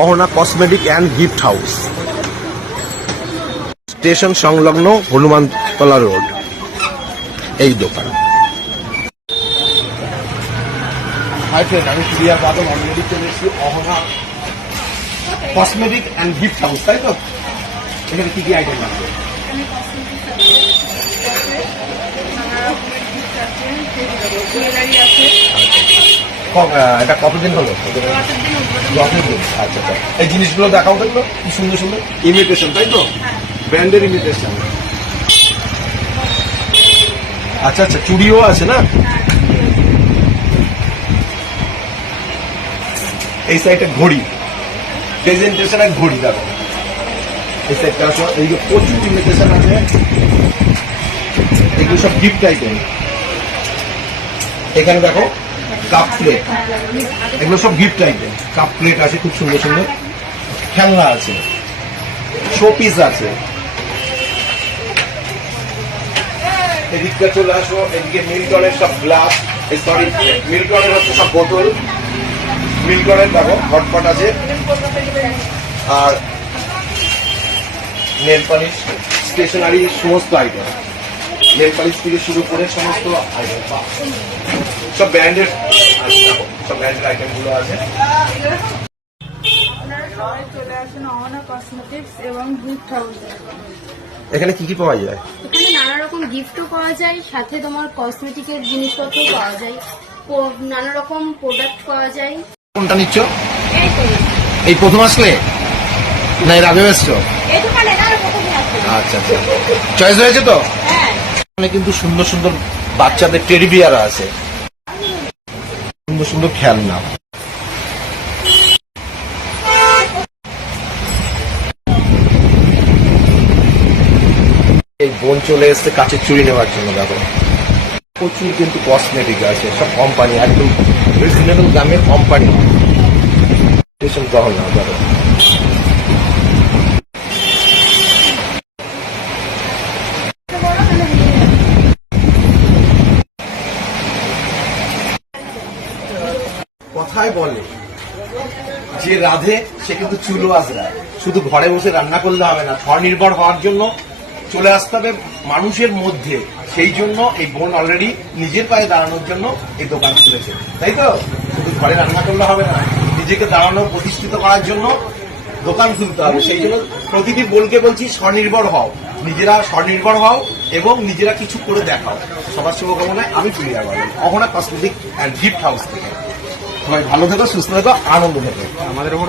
Ahana cosmetic and gift house, station সংলগ্ন Hanumantala road, এই দোকান। হাই ফ্রেন্ড, আমি প্রিয়া বাদল, অলরেডি চলে এসেছি Ahana cosmetic and gift house, তাই তো? এখানে কি কি আইটেম আছে? এটা কতদিন হলো? 10 দিন। আচ্ছা আচ্ছা, এই জিনিসগুলো দেখাও দেখলো, কি সুন্দর সুন্দর ইমিটেশন, তাই তো? ব্র্যান্ডের ইমিটেশন। আচ্ছা আচ্ছা, চুড়িও আছে না? এই সাইডে ঘড়ি, প্রেজেন্টেশনের ঘড়ি দেখো। এই সাইডটা আসো, এই যে প্রচুর ইমিটেশন আছে, এগুলো সব গিফট আইটেম। এখানে দেখো কাপ প্লেট, এগুলো সব গিফট আইটেম। কাপ প্লেট আছে খুব সুন্দর সুন্দর, খেলনা আছে, শোপিস আছে। এদিকটা চলে আসো, এদিকে মিল্টনের সব গ্লাস, সরি মিল্টনের হচ্ছে সব বোতল, মিল্টনের দেখো হটপট আছে, আর নেল পালিশ, স্টেশনারি সমস্ত আইটেম, নেল পালিশ থেকে শুরু করে সমস্ত আইটেম, সব ব্র্যান্ডের, সব ব্র্যান্ডের আইটেম গুলো আছে। চলে আসেন অহনা কসমেটিক্স এবং গিফট হাউস। এখানে কি কি পাওয়া যায়? এখানে নানা রকম গিফটও পাওয়া যায়, সাথে তোমার কসমেটিকের জিনিসপত্র পাওয়া যায়, নানা রকম প্রোডাক্ট পাওয়া যায়। কোনটা নিচ্ছ? এই তো এই প্রথম আসলে না এর আগে এসছো? এই দোকানে না প্রথমে আছে। আচ্ছা আচ্ছা, চয়েস হয়েছে তো? হ্যাঁ, এখানে কিন্তু সুন্দর সুন্দর বাচ্চাদের টেডি বিয়ার আছে, সুন্দর সুন্দর খেলনা। এই বোন চলে এসছে কাঁচের চুড়ি নেওয়ার জন্য। দেখো প্রচুর কিন্তু কসমেটিক আছে, সব কোম্পানি, একদম রিজনেবল দামের কোম্পানি। স্টেশন গহনা দেখো, কথায় বলে যে রাধে সে কিন্তু চুলো আজরা। শুধু ঘরে বসে রান্না করলে হবে না, স্বনির্ভর হওয়ার জন্য চলে আসতে হবে মানুষের মধ্যে। সেই জন্য এই বোন অলরেডি নিজের পায়ে দাঁড়ানোর জন্য এই দোকান খুলেছে, তাই তো? শুধু ঘরে রান্না করলে হবে না, নিজেকে দাঁড়ানো, প্রতিষ্ঠিত করার জন্য দোকান খুলতে হবে। সেই জন্য প্রতিটি বোনকে বলছি, স্বনির্ভর হও, নিজেরা স্বনির্ভর হও এবং নিজেরা কিছু করে দেখাও। সবার শুভকামনায় আমি Priya Badal, Ahana cosmetic and gift house থেকে। সবাই ভালো থেকো, সুস্থ থেকো, আনন্দ থেকো। আমাদের উপর